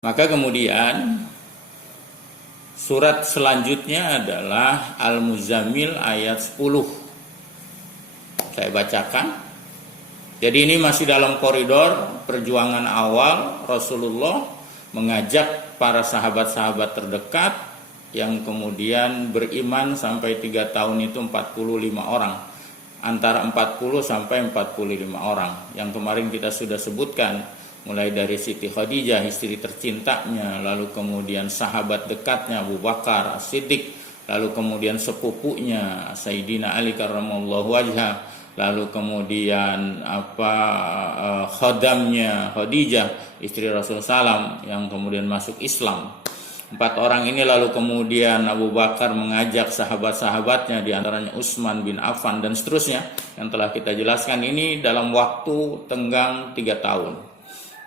Maka kemudian surat selanjutnya adalah Al-Muzammil ayat 10. Saya bacakan. Jadi ini masih dalam koridor perjuangan awal Rasulullah mengajak para sahabat-sahabat terdekat yang kemudian beriman sampai 3 tahun itu 45 orang. Antara 40 sampai 45 orang. Yang kemarin kita sudah sebutkan, mulai dari Siti Khadijah, istri tercintanya, lalu kemudian sahabat dekatnya Abu Bakar As-Siddiq, lalu kemudian sepupunya Sayyidina Ali karramallahu wajhah, lalu kemudian khadamnya Khadijah, istri Rasul SAW yang kemudian masuk Islam. 4 orang ini lalu kemudian Abu Bakar mengajak sahabat-sahabatnya, diantaranya Utsman bin Affan dan seterusnya yang telah kita jelaskan. Ini dalam waktu tenggang 3 tahun.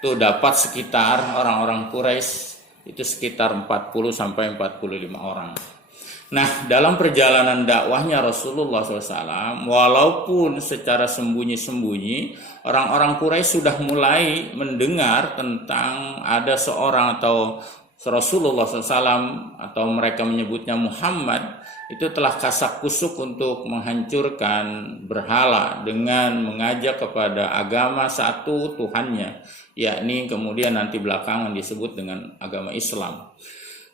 Itu dapat sekitar orang-orang Quraisy itu sekitar 40 sampai 45 orang. Nah, dalam perjalanan dakwahnya Rasulullah SAW, walaupun secara sembunyi-sembunyi, orang-orang Quraisy sudah mulai mendengar tentang ada seorang atau Rasulullah SAW, atau mereka menyebutnya Muhammad, itu telah kasak kusuk untuk menghancurkan berhala dengan mengajak kepada agama satu Tuhannya, yakni kemudian nanti belakangan disebut dengan agama Islam.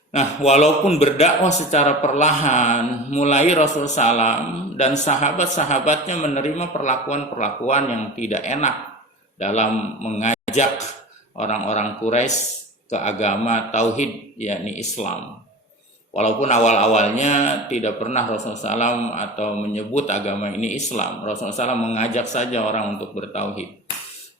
Nah, walaupun berdakwah secara perlahan, mulai Rasulullah SAW dan sahabat-sahabatnya menerima perlakuan-perlakuan yang tidak enak dalam mengajak orang-orang Quraisy ke agama tauhid, yakni Islam. Walaupun awal-awalnya tidak pernah Rasulullah SAW atau menyebut agama ini Islam, Rasulullah SAW mengajak saja orang untuk bertauhid.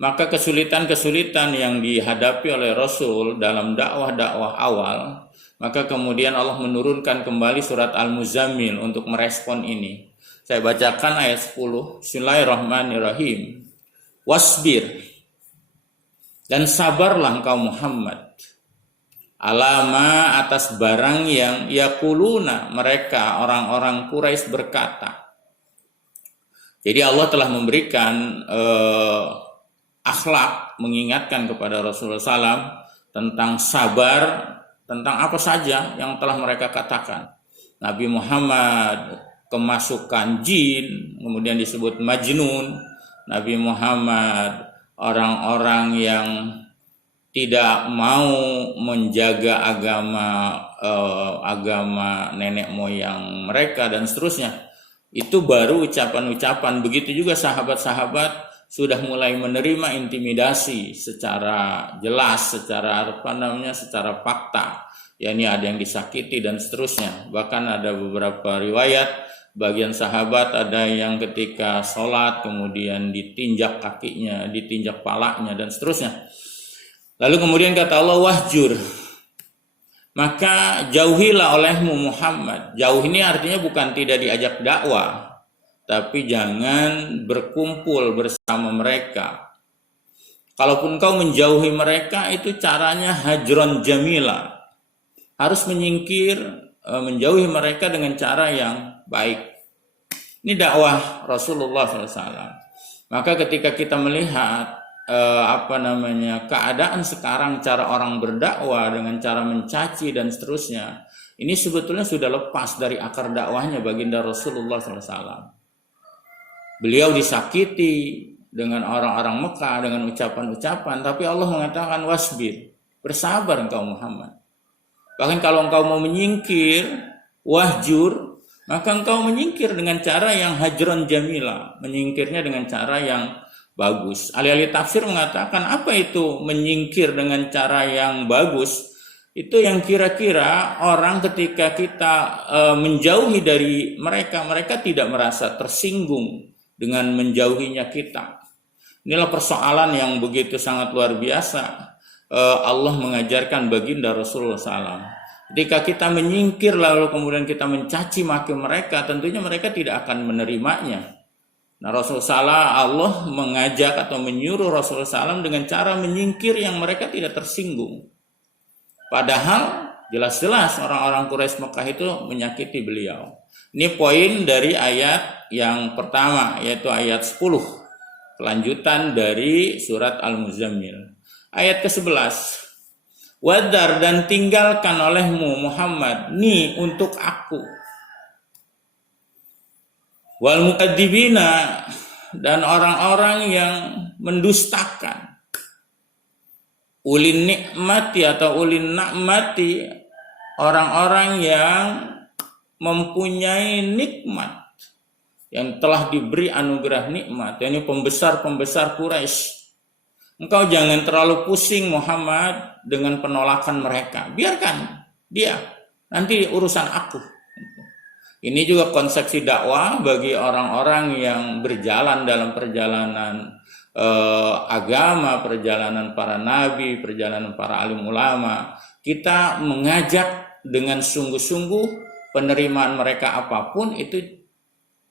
Maka kesulitan-kesulitan yang dihadapi oleh Rasul dalam dakwah-dakwah awal, maka kemudian Allah menurunkan kembali surat Al-Muzammil untuk merespon ini. Saya bacakan ayat 10. Bismillahirrahmanirrahim. Wasbir, dan sabarlah engkau Muhammad, alama atas barang yang yaquluna, mereka orang-orang Quraisy berkata. Jadi Allah telah memberikan akhlak, mengingatkan kepada Rasulullah SAW tentang sabar, tentang apa saja yang telah mereka katakan. Nabi Muhammad kemasukan jin, kemudian disebut majnun. Nabi Muhammad orang-orang yang tidak mau menjaga agama nenek moyang mereka dan seterusnya. Itu baru ucapan-ucapan. Begitu juga sahabat-sahabat sudah mulai menerima intimidasi secara jelas, secara secara fakta. Ya, ini ada yang disakiti dan seterusnya. Bahkan ada beberapa riwayat, bagian sahabat ada yang ketika sholat kemudian ditinjak kakinya, ditinjak palanya dan seterusnya. Lalu kemudian kata Allah, wahjur, maka jauhilah olehmu Muhammad. Jauh ini artinya bukan tidak diajak dakwah, tapi jangan berkumpul bersama mereka. Kalaupun kau menjauhi mereka, itu caranya hajron jamila. Harus menyingkir, menjauhi mereka dengan cara yang baik. Ini dakwah Rasulullah SAW. Maka ketika kita melihat keadaan sekarang, cara orang berdakwah dengan cara mencaci dan seterusnya, ini sebetulnya sudah lepas dari akar dakwahnya baginda Rasulullah SAW. Beliau disakiti dengan orang-orang Mekah dengan ucapan-ucapan, tapi Allah mengatakan wasbir, bersabar engkau Muhammad. Bahkan kalau engkau mau menyingkir, wahjur, maka engkau menyingkir dengan cara yang hajron jamila, menyingkirnya dengan cara yang bagus. Ahli-ahli tafsir mengatakan apa itu menyingkir dengan cara yang bagus? Itu yang kira-kira orang ketika kita menjauhi dari mereka, mereka tidak merasa tersinggung dengan menjauhinya kita. Inilah persoalan yang begitu sangat luar biasa. Allah mengajarkan baginda Rasulullah SAW. Ketika kita menyingkir lalu kemudian kita mencaci maki mereka, tentunya mereka tidak akan menerimanya. Nah, Rasulullah Allah mengajak atau menyuruh Rasulullah SAW dengan cara menyingkir yang mereka tidak tersinggung. Padahal jelas-jelas orang-orang Quraisy Mekah itu menyakiti beliau. Ini poin dari ayat yang pertama, yaitu ayat 10. Kelanjutan dari surat Al-Muzammil. Ayat ke-11. Wadar, dan tinggalkan olehmu Muhammad ni untuk aku. Wal mukadzibina, dan orang-orang yang mendustakan. Ulin nikmati atau ulin nakmati, orang-orang yang mempunyai nikmat, yang telah diberi anugerah nikmat, yakni pembesar-pembesar Quraisy. Engkau jangan terlalu pusing Muhammad dengan penolakan mereka. Biarkan dia, nanti urusan aku. Ini juga konsepsi dakwah bagi orang-orang yang berjalan dalam perjalanan agama, perjalanan para nabi, perjalanan para alim ulama. Kita mengajak dengan sungguh-sungguh, penerimaan mereka apapun itu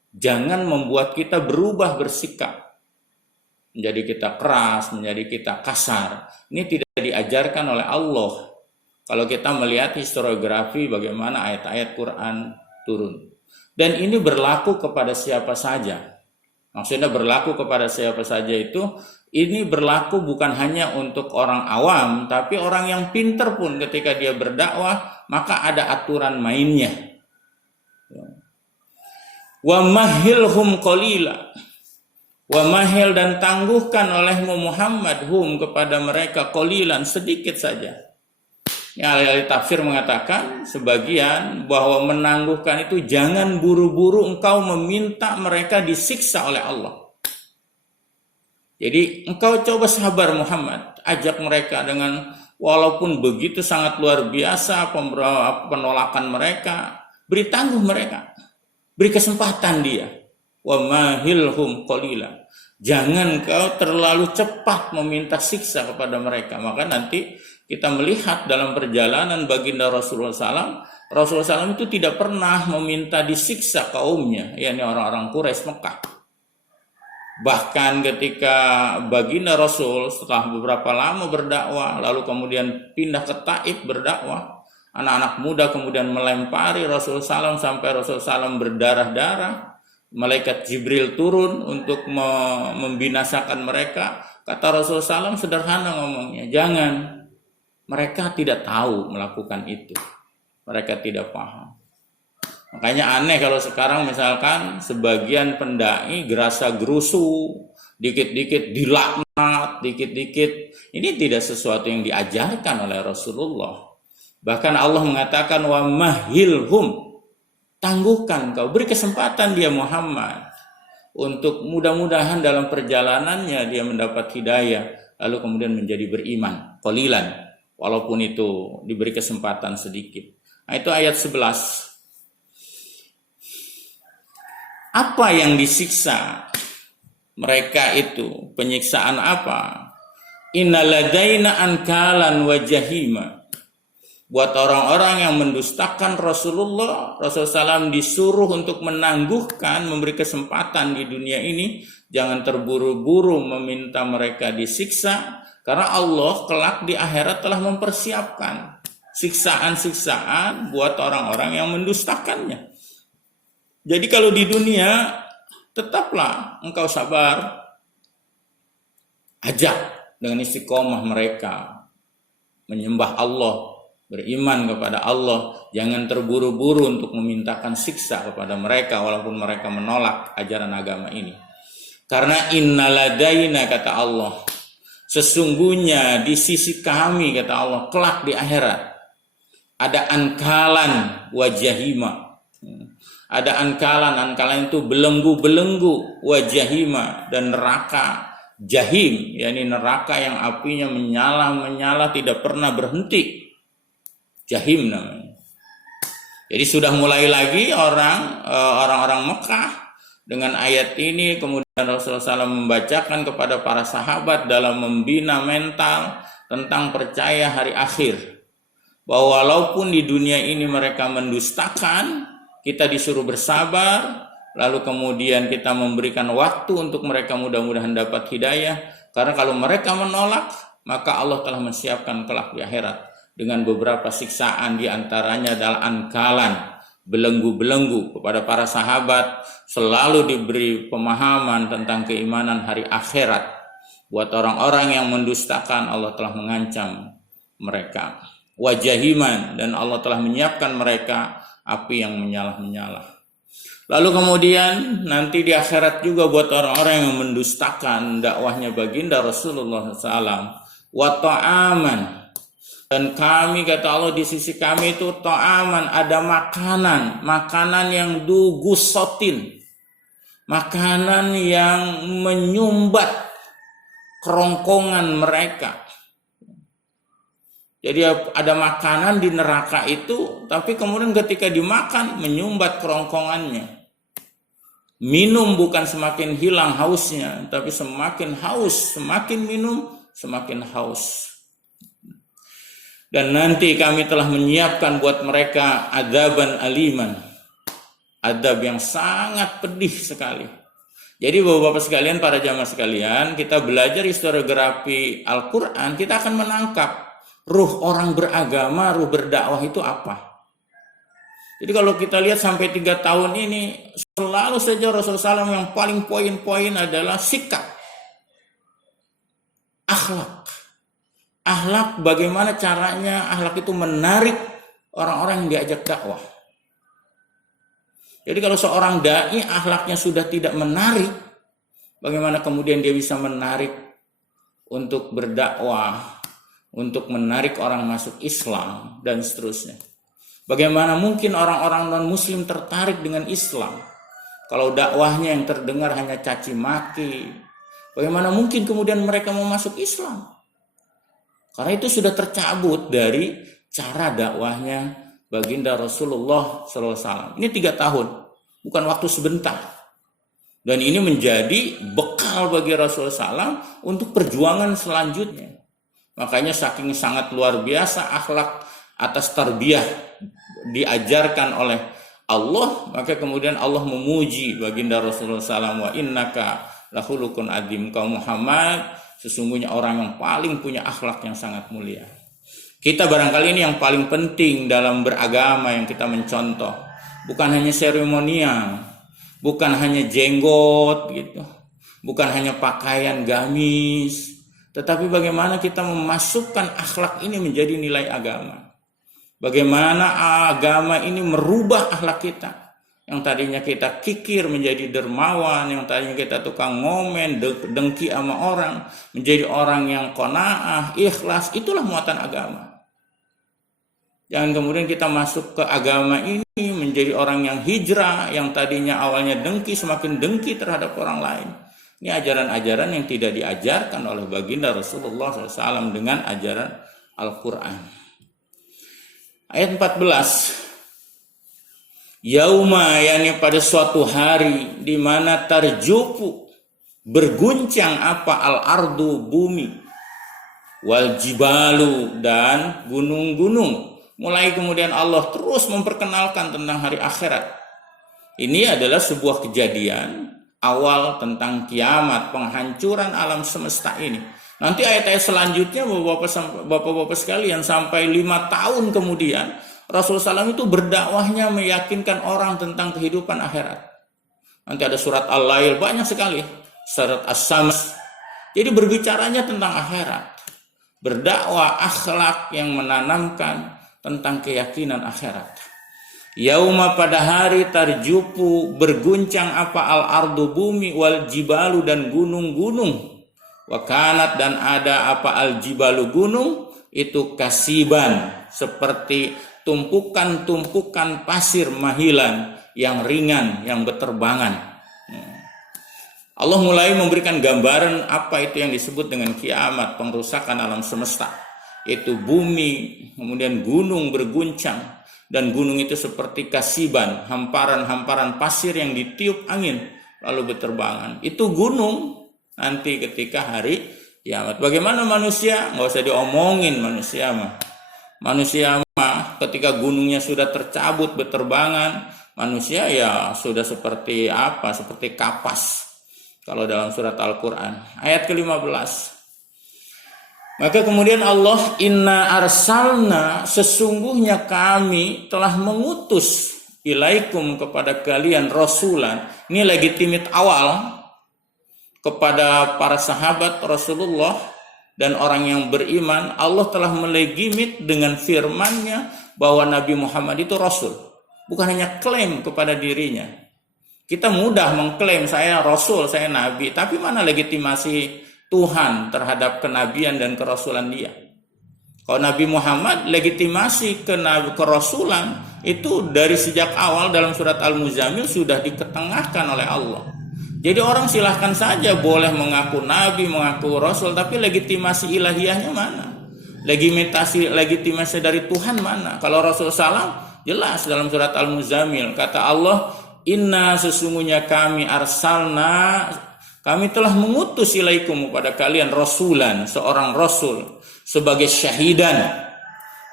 jangan membuat kita berubah bersikap. Menjadi kita keras, menjadi kita kasar. Ini tidak diajarkan oleh Allah. Kalau kita melihat historiografi bagaimana ayat-ayat Quran turun. Dan ini berlaku kepada siapa saja. Maksudnya berlaku kepada siapa saja itu, ini berlaku bukan hanya untuk orang awam, tapi orang yang pinter pun ketika dia berdakwah, maka ada aturan mainnya. Wa mahilhum qalila. Wa mahil, dan tangguhkan olehmu Muhammad hum kepada mereka qalilan, sedikit saja. Ya, ahli tafsir mengatakan sebagian bahwa menangguhkan itu jangan buru-buru engkau meminta mereka disiksa oleh Allah. Jadi engkau coba sabar Muhammad, ajak mereka dengan walaupun begitu sangat luar biasa penolakan mereka, beri tangguh mereka, beri kesempatan dia. Wa mahilhum qalila. Jangan kau terlalu cepat meminta siksa kepada mereka. Maka nanti kita melihat dalam perjalanan baginda Rasulullah SAW, Rasulullah SAW itu tidak pernah meminta disiksa kaumnya, yakni orang-orang Quraisy Mekah. Bahkan ketika baginda Rasul setelah beberapa lama berdakwah, lalu kemudian pindah ke Taif berdakwah, anak-anak muda kemudian melempari Rasulullah SAW sampai Rasulullah SAW berdarah-darah. Malaikat Jibril turun untuk membinasakan mereka. Kata Rasulullah SAW sederhana ngomongnya, jangan. Mereka tidak tahu melakukan itu. Mereka tidak paham. Makanya aneh kalau sekarang misalkan sebagian pendai gerasa gerusu, dikit-dikit dilaknat, dikit-dikit. Ini tidak sesuatu yang diajarkan oleh Rasulullah. Bahkan Allah mengatakan wa mahilhum, tangguhkan kau, beri kesempatan dia Muhammad untuk mudah-mudahan dalam perjalanannya dia mendapat hidayah lalu kemudian menjadi beriman qalilan, walaupun itu diberi kesempatan sedikit. Nah, itu ayat 11. Apa yang disiksa mereka itu? Penyiksaan apa? Innaladaina ankalan wa jahima. Buat orang-orang yang mendustakan Rasulullah SAW disuruh untuk menangguhkan, memberi kesempatan di dunia ini. Jangan terburu-buru meminta mereka disiksa, karena Allah kelak di akhirat telah mempersiapkan siksaan-siksaan buat orang-orang yang mendustakannya. Jadi kalau di dunia tetaplah engkau sabar, ajak dengan istiqomah mereka menyembah Allah, beriman kepada Allah. Jangan terburu-buru untuk memintakan siksa kepada mereka walaupun mereka menolak ajaran agama ini. Karena innaladaina, kata Allah, sesungguhnya di sisi kami, kata Allah, kelak di akhirat ada ankalan wajahima. Ada ankalan itu belenggu-belenggu, wajahima, dan neraka jahim, yakni neraka yang apinya menyala tidak pernah berhenti. Jahim namanya. Jadi sudah mulai lagi orang-orang Mekah dengan ayat ini. Kemudian Rasulullah SAW membacakan kepada para sahabat dalam membina mental tentang percaya hari akhir, bahwa walaupun di dunia ini mereka mendustakan, kita disuruh bersabar, lalu kemudian kita memberikan waktu untuk mereka mudah-mudahan dapat hidayah. Karena kalau mereka menolak, maka Allah telah menyiapkan kelak di akhirat dengan beberapa siksaan, diantaranya adalah ankalan, belenggu-belenggu. Kepada para sahabat selalu diberi pemahaman tentang keimanan hari akhirat. Buat orang-orang yang mendustakan, Allah telah mengancam mereka. Wajahiman, dan Allah telah menyiapkan mereka api yang menyala-menyala. Lalu kemudian nanti di akhirat juga buat orang-orang yang mendustakan dakwahnya baginda Rasulullah SAW. Wa ta'aman, dan kami, kata Allah, di sisi kami itu ta'aman, ada makanan yang dugusotin, makanan yang menyumbat kerongkongan mereka. Jadi ada makanan di neraka itu, tapi kemudian ketika dimakan menyumbat kerongkongannya. Minum bukan semakin hilang hausnya, tapi semakin haus, semakin minum semakin haus. Dan nanti kami telah menyiapkan buat mereka adzaban aliman, adab yang sangat pedih sekali. Jadi Bapak-bapak sekalian, para jamaah sekalian, kita belajar historiografi Al-Quran, kita akan menangkap ruh orang beragama, ruh berdakwah itu apa. Jadi kalau kita lihat sampai 3 tahun ini, selalu saja Rasulullah SAW yang paling poin-poin adalah sikap, akhlak. Akhlak, bagaimana caranya akhlak itu menarik orang-orang yang diajak dakwah. Jadi kalau seorang dai akhlaknya sudah tidak menarik, bagaimana kemudian dia bisa menarik untuk berdakwah, untuk menarik orang masuk Islam, dan seterusnya. Bagaimana mungkin orang-orang non-muslim tertarik dengan Islam kalau dakwahnya yang terdengar hanya caci maki? Bagaimana mungkin kemudian mereka mau masuk Islam? Karena itu sudah tercabut dari cara dakwahnya baginda Rasulullah SAW. Ini 3 tahun, bukan waktu sebentar. Dan ini menjadi bekal bagi Rasulullah SAW untuk perjuangan selanjutnya. Makanya saking sangat luar biasa akhlak atas tarbiyah diajarkan oleh Allah, maka kemudian Allah memuji baginda Rasulullah SAW, wa innaka lahulukun adim, kau Muhammad sesungguhnya orang yang paling punya akhlak yang sangat mulia. Kita barangkali ini yang paling penting dalam beragama yang kita mencontoh, bukan hanya seremonial, bukan hanya jenggot gitu, bukan hanya pakaian gamis, tetapi bagaimana kita memasukkan akhlak ini menjadi nilai agama. Bagaimana agama ini merubah akhlak kita. Yang tadinya kita kikir menjadi dermawan, yang tadinya kita tukang ngomen, dengki sama orang, menjadi orang yang qanaah, ikhlas. Itulah muatan agama. Jangan kemudian kita masuk ke agama ini menjadi orang yang hijrah, yang tadinya awalnya dengki, semakin dengki terhadap orang lain. Ini ajaran-ajaran yang tidak diajarkan oleh baginda Rasulullah SAW dengan ajaran Al-Quran. Ayat 14. Yauma, yakni pada suatu hari di mana tarjufu, berguncang apa, al-ardu, bumi, wal jibalu, dan gunung-gunung. Mulai kemudian Allah terus memperkenalkan tentang hari akhirat. Ini adalah sebuah kejadian awal tentang kiamat, penghancuran alam semesta ini. Nanti ayat-ayat selanjutnya Bapak-bapak sekalian, sampai 5 tahun kemudian Rasulullah SAW itu berdakwahnya meyakinkan orang tentang kehidupan akhirat. Nanti ada surat Al-Lail, banyak sekali, surat As-Sams. Jadi berbicaranya tentang akhirat, berdakwah akhlak yang menanamkan tentang keyakinan akhirat. Yauma, pada hari tarjufu, berguncang apa, al-ardu, bumi, wal jibalu, dan gunung-gunung. Wakanat, dan ada apa, al-jibalu, gunung, itu kasiban, seperti tumpukan-tumpukan pasir mahilan yang ringan, yang berterbangan. Allah mulai memberikan gambaran apa itu yang disebut dengan kiamat, pengrusakan alam semesta. Itu bumi, kemudian gunung berguncang. Dan gunung itu seperti kasiban, hamparan-hamparan pasir yang ditiup angin lalu berterbangan. Itu gunung nanti ketika hari kiamat. Bagaimana manusia? Nggak usah diomongin manusia mah. Manusia mah ketika gunungnya sudah tercabut berterbangan, manusia ya sudah seperti apa? Seperti kapas. Kalau dalam surat Al-Quran ayat ke-15. Maka kemudian Allah, inna arsalna, sesungguhnya kami telah mengutus, ilaikum, kepada kalian, rasulan. Ini legitimate awal kepada para sahabat Rasulullah dan orang yang beriman, Allah telah melegimit dengan firman-Nya bahwa Nabi Muhammad itu Rasul. Bukan hanya klaim kepada dirinya. Kita mudah mengklaim saya Rasul, saya Nabi, tapi mana legitimasi Tuhan terhadap kenabian dan kerasulan dia? Kalau Nabi Muhammad, legitimasi kerasulan itu dari sejak awal dalam surat Al-Muzammil sudah diketengahkan oleh Allah. Jadi orang silahkan saja boleh mengaku Nabi, mengaku Rasul, tapi legitimasi ilahiyahnya mana? Legitimasi dari Tuhan mana? Kalau Rasul salam, jelas dalam surat Al-Muzammil, kata Allah, Inna sesungguhnya kami arsalna, kami telah mengutus ilaikum kepada kalian rasulan, seorang rasul, sebagai syahidan,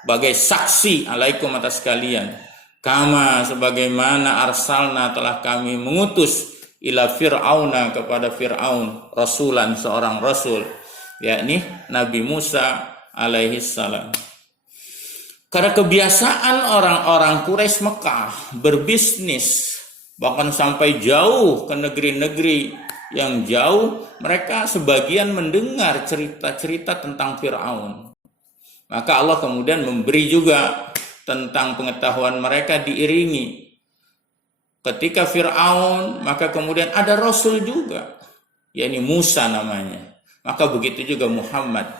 sebagai saksi alaikum atas kalian. Kama sebagaimana arsalna telah kami mengutus ila fir'auna kepada Fir'aun rasulan, seorang rasul, yakni Nabi Musa alaihi salam. Karena kebiasaan orang-orang Quraisy Mekah berbisnis bahkan sampai jauh ke negeri-negeri yang jauh, mereka sebagian mendengar cerita-cerita tentang Fir'aun. Maka Allah kemudian memberi juga tentang pengetahuan mereka diiringi. Ketika Fir'aun, maka kemudian ada Rasul juga, yakni Musa namanya. Maka begitu juga Muhammad.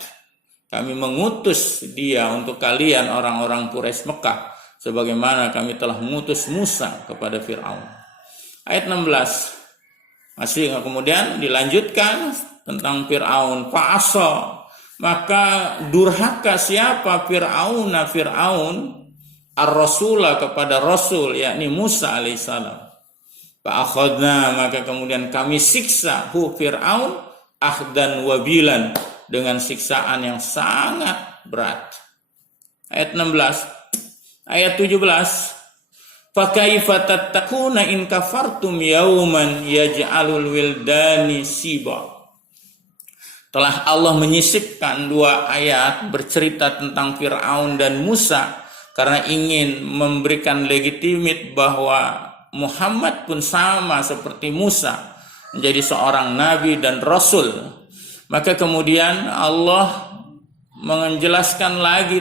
Kami mengutus dia untuk kalian orang-orang Quraisy Mekah, sebagaimana kami telah mengutus Musa kepada Fir'aun. Ayat 16. Masih kemudian dilanjutkan tentang Fir'aun. Fa'asa, maka durhaka siapa Fir'aun ar-rasula kepada Rasul, yakni Musa alaihissalam. Fa'akhadna, maka kemudian kami siksa Fir'aun akhdan wabilan, dengan siksaan yang sangat berat. Ayat 16. Ayat 17. Fakaifa tattakuna in kafartum yauman yaj'alul wildani siba. Telah Allah menyisipkan dua ayat bercerita tentang Fir'aun dan Musa karena ingin memberikan legitimit bahwa Muhammad pun sama seperti Musa, menjadi seorang nabi dan rasul. Maka kemudian Allah menjelaskan lagi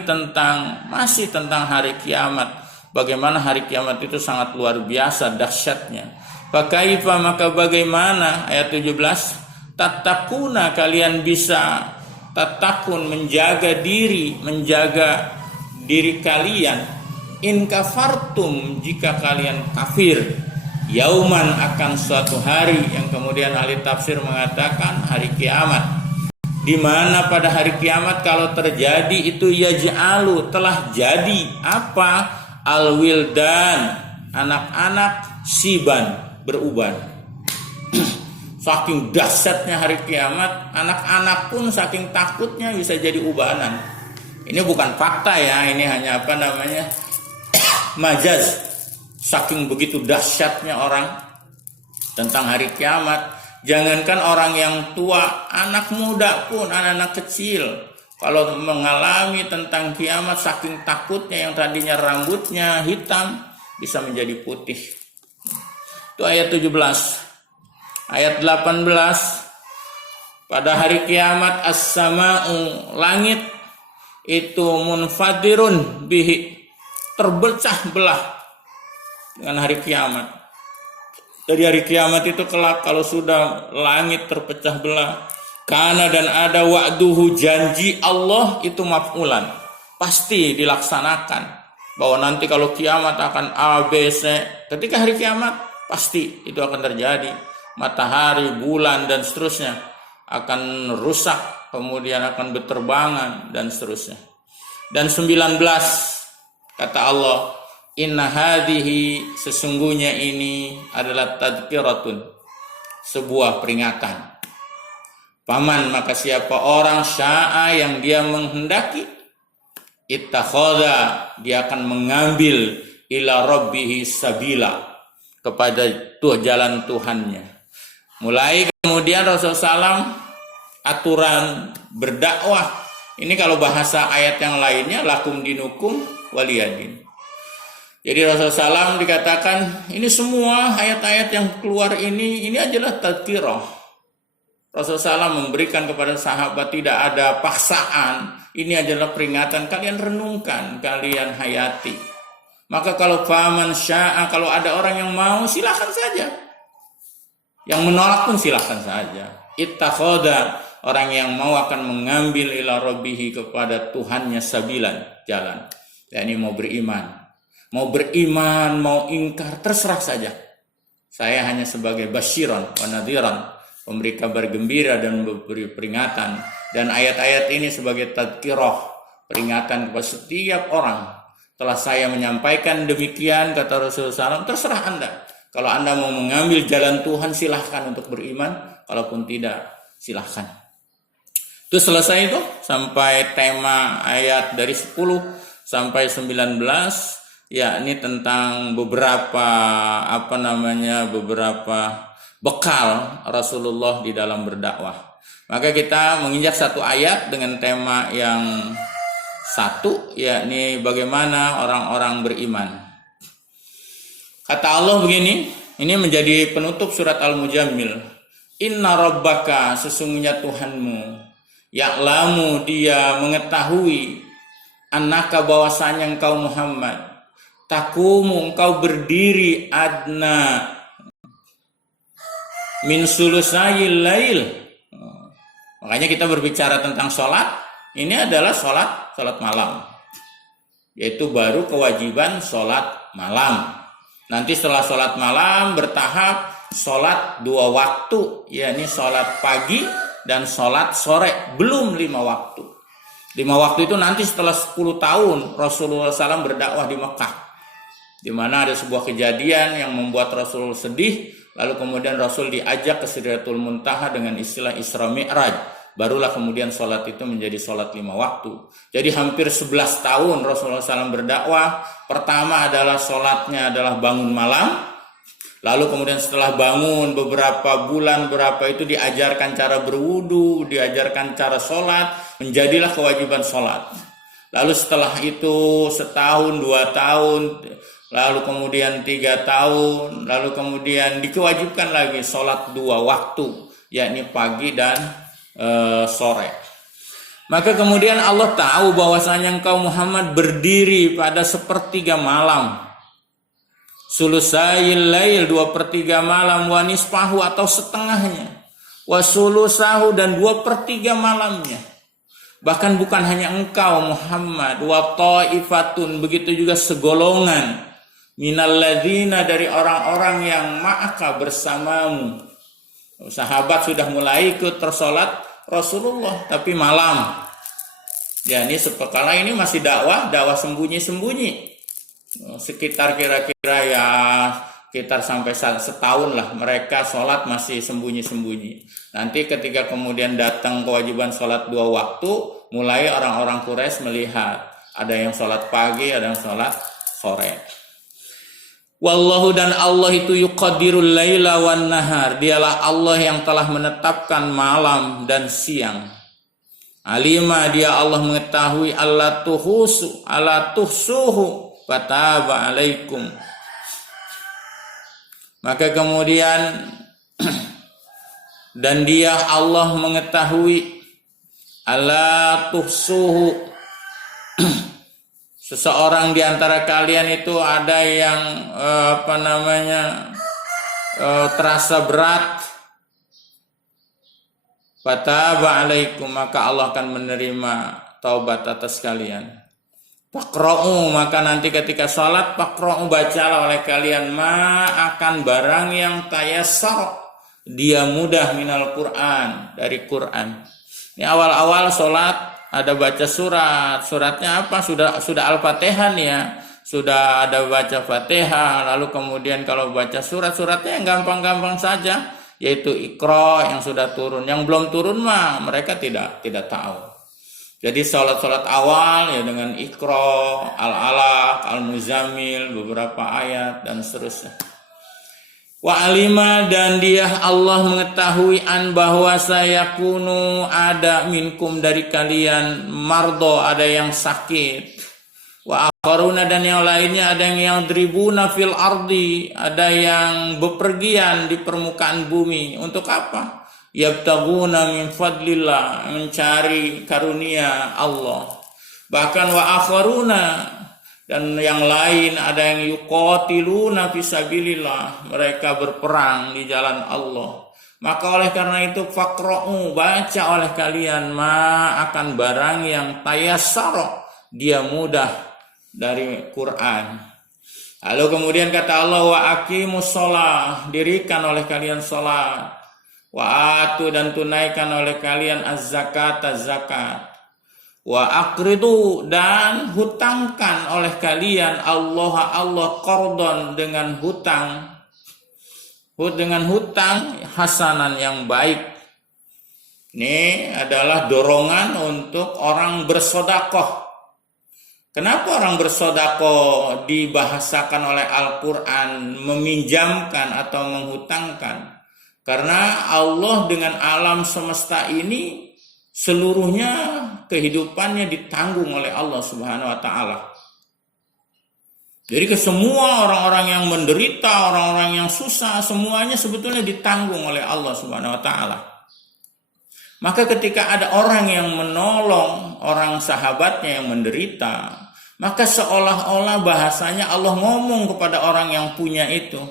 masih tentang hari kiamat. Bagaimana hari kiamat itu sangat luar biasa dahsyatnya. Fakaifa, maka bagaimana, ayat 17, tatakuna, kalian bisa tatakun, menjaga diri kalian, in kafartum, jika kalian kafir, yauman, akan suatu hari, yang kemudian ahli tafsir mengatakan hari kiamat, di mana pada hari kiamat kalau terjadi itu yaj'alu, telah jadi apa, al-wildan, anak-anak, siban, beruban. Saking dahsyatnya hari kiamat, anak-anak pun saking takutnya bisa jadi ubanan. Ini bukan fakta ya, ini hanya majaz. Saking begitu dahsyatnya orang tentang hari kiamat. Jangankan orang yang tua, anak muda pun, anak-anak kecil, kalau mengalami tentang kiamat, saking takutnya, yang tadinya rambutnya hitam bisa menjadi putih. Itu ayat 17. Ayat 18. Pada hari kiamat, as-sama'u, langit itu munfadirun bihi, terpecah belah dengan hari kiamat. Dari hari kiamat itu kelak, kalau sudah langit terpecah belah, karena dan ada wa'duhu, janji Allah itu maf'ulan, pasti dilaksanakan, bahwa nanti kalau kiamat akan A, B, C. Ketika hari kiamat pasti itu akan terjadi. Matahari, bulan dan seterusnya akan rusak, kemudian akan berterbangan dan seterusnya. Dan 19, kata Allah, inna hadhihi, sesungguhnya ini adalah tadkiratun, sebuah peringatan. Paman, maka siapa orang sya'a, yang dia menghendaki, ittakhadha, dia akan mengambil ila rabbihi sabila, kepada jalan Tuhannya. Mulai kemudian Rasulullah SAW aturan berdakwah. Ini kalau bahasa ayat yang lainnya, lakum dinukum waliyadin. Jadi Rasulullah SAW dikatakan, ini semua ayat-ayat yang keluar ini adalah tadkirah, Rasulullah SAW memberikan kepada sahabat, tidak ada paksaan. Ini adalah peringatan, kalian renungkan, kalian hayati. Maka kalau faman sya'a, kalau ada orang yang mau, silakan saja. Yang menolak pun silakan saja. Ittakhadha, orang yang mau akan mengambil ila rabbihi, kepada Tuhannya sabilan, jalan. yakni mau beriman. Mau beriman, mau ingkar, terserah saja. Saya hanya sebagai basyiran wa nadhiran, memberi kabar gembira dan memberi peringatan. Dan ayat-ayat ini sebagai tadhkirah, peringatan kepada setiap orang. Telah saya menyampaikan demikian, kata Rasulullah SAW, terserah Anda. Kalau Anda mau mengambil jalan Tuhan, silahkan untuk beriman. Kalaupun tidak, silahkan. Itu selesai itu, sampai tema ayat dari 10 sampai 19, yakni tentang beberapa beberapa bekal Rasulullah di dalam berdakwah. Maka kita menginjak satu ayat dengan tema yang satu, yakni bagaimana orang-orang beriman. Kata Allah begini, ini menjadi penutup surat Al-Mujammil. Inna rabbaka, sesungguhnya Tuhanmu, ya'lamu, dia mengetahui, annaka, bahwasanya engkau Muhammad, takumu, engkau berdiri, adna min sulusayil lail. Makanya kita berbicara tentang sholat, ini adalah sholat malam, yaitu baru kewajiban sholat malam. Nanti setelah sholat malam bertahap sholat 2 waktu, yakni sholat pagi dan sholat sore, belum 5 waktu. 5 waktu itu nanti setelah 10 tahun Rasulullah SAW berdakwah di Mekah, di mana ada sebuah kejadian yang membuat Rasul sedih. Lalu kemudian Rasul diajak ke Sidratul Muntaha dengan istilah Isra Mi'raj. Barulah kemudian sholat itu menjadi sholat 5 waktu. Jadi hampir 11 tahun Rasulullah SAW berdakwah. Pertama adalah sholatnya adalah bangun malam. Lalu kemudian setelah bangun beberapa bulan itu diajarkan cara berwudu, diajarkan cara sholat, menjadilah kewajiban sholat. Lalu setelah itu setahun, 2 tahun, lalu kemudian 3 tahun, lalu kemudian dikewajibkan lagi sholat 2 waktu, yakni pagi dan sore. Maka kemudian Allah tahu bahwasanya engkau Muhammad berdiri pada sepertiga malam, sulusayil lail, 2/3 malam, wa nisfahu, atau setengahnya, wa sulusahu, dan 2/3 malamnya. Bahkan bukan hanya engkau Muhammad, wa ta'ifatun, begitu juga segolongan, minalladzina, dari orang-orang yang ma'aka, bersamamu. Sahabat sudah mulai ikut tersolat Rasulullah, tapi malam. Ya, ini sepekala ini masih dakwah sembunyi-sembunyi. Sekitar kira-kira ya sekitar sampai setahun lah mereka sholat masih sembunyi-sembunyi. Nanti ketika kemudian datang kewajiban sholat 2 waktu, mulai orang-orang Quraisy melihat ada yang sholat pagi, ada yang sholat sore. Wallahu, dan Allah itu yuqadirul laila wan nahar, dialah Allah yang telah menetapkan malam dan siang. Alima, dia Allah mengetahui, alla tuhsuhu fataba alaikum. Maka kemudian dan dia Allah mengetahui, alla tuhsuhu, seseorang di antara kalian itu ada yang terasa berat, fataba alaikum, maka Allah akan menerima taubat atas kalian. Faqra'u, maka nanti ketika sholat, faqra'u, bacalah oleh kalian, ma, akan barang yang tayassar, dia mudah, minal Quran, dari Quran. Ini awal-awal sholat ada baca suratnya apa? Sudah Al-Fatihah nih ya. Sudah ada baca Fatihah, lalu kemudian kalau baca suratnya yang gampang-gampang saja, yaitu Iqra yang sudah turun. Yang belum turun mah mereka tidak tahu. Jadi salat awal ya dengan Iqra, Al-Alaq, Al-Muzammil, beberapa ayat dan seterusnya. Wa alima, dan dia Allah mengetahui, an, bahwa sayakunu, ada minkum, dari kalian, mardo, ada yang sakit, wa akharuna, dan yang lainnya ada yang dribuna fil ardi, ada yang bepergian di permukaan bumi. Untuk apa? yabtaguna min fadlillah, mencari karunia Allah. Bahkan wa akharuna, dan yang lain ada yang yuqatiluna fisabilillah, mereka berperang di jalan Allah. Maka oleh karena itu faqra'u, baca oleh kalian ma akan barang yang tayassara, dia mudah dari Quran. Lalu kemudian kata Allah wa aqimus shalah, dirikan oleh kalian salat. Wa atu, dan tunaikan oleh kalian az-zakat, zakat. Wa aqridu, dan hutangkan oleh kalian Allah qardon, dengan hutang hasanan yang baik. Ini adalah dorongan untuk orang bersedekah. Kenapa orang bersedekah dibahasakan oleh Al-Qur'an meminjamkan atau menghutangkan? Karena Allah dengan alam semesta ini seluruhnya kehidupannya ditanggung oleh Allah Subhanahu wa taala. Jadi ke semua orang-orang yang menderita, orang-orang yang susah, semuanya sebetulnya ditanggung oleh Allah Subhanahu wa taala. Maka ketika ada orang yang menolong orang sahabatnya yang menderita, maka seolah-olah bahasanya Allah ngomong kepada orang yang punya itu,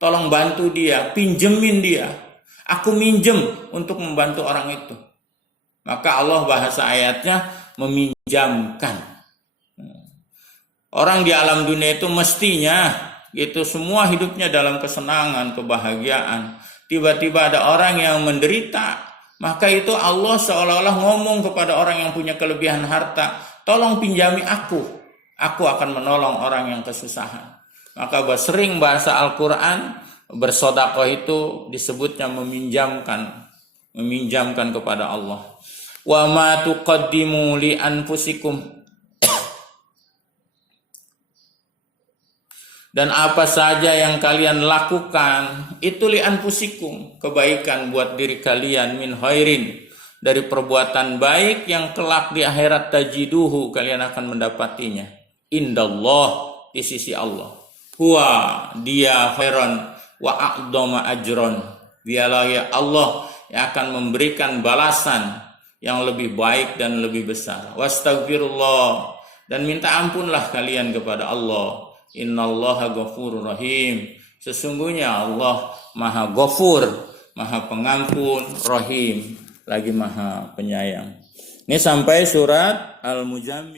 tolong bantu dia, pinjemin dia. Aku minjem untuk membantu orang itu. Maka Allah bahasa ayatnya meminjamkan. Orang di alam dunia itu mestinya itu semua hidupnya dalam kesenangan, kebahagiaan. Tiba-tiba ada orang yang menderita, maka itu Allah seolah-olah ngomong kepada orang yang punya kelebihan harta, tolong pinjami aku akan menolong orang yang kesusahan. Maka sering bahasa Al-Quran bersedekah itu disebutnya meminjamkan kepada Allah. Wa ma tuqaddimu li anfusikum, dan apa saja yang kalian lakukan itu li anfusikum, kebaikan buat diri kalian, min khairin, dari perbuatan baik yang kelak di akhirat tajiduhu, kalian akan mendapatinya, indallah, di sisi Allah, huwa, dia, khairan wa a'dhama ajron, dialah ya Allah yang akan memberikan balasan yang lebih baik dan lebih besar. Wastaghfirullah, dan minta ampunlah kalian kepada Allah. Innallaha ghafurur rahim, sesungguhnya Allah Maha Ghafur, Maha Pengampun, Rahim, lagi Maha Penyayang. Ini sampai surat Al-Mujammil.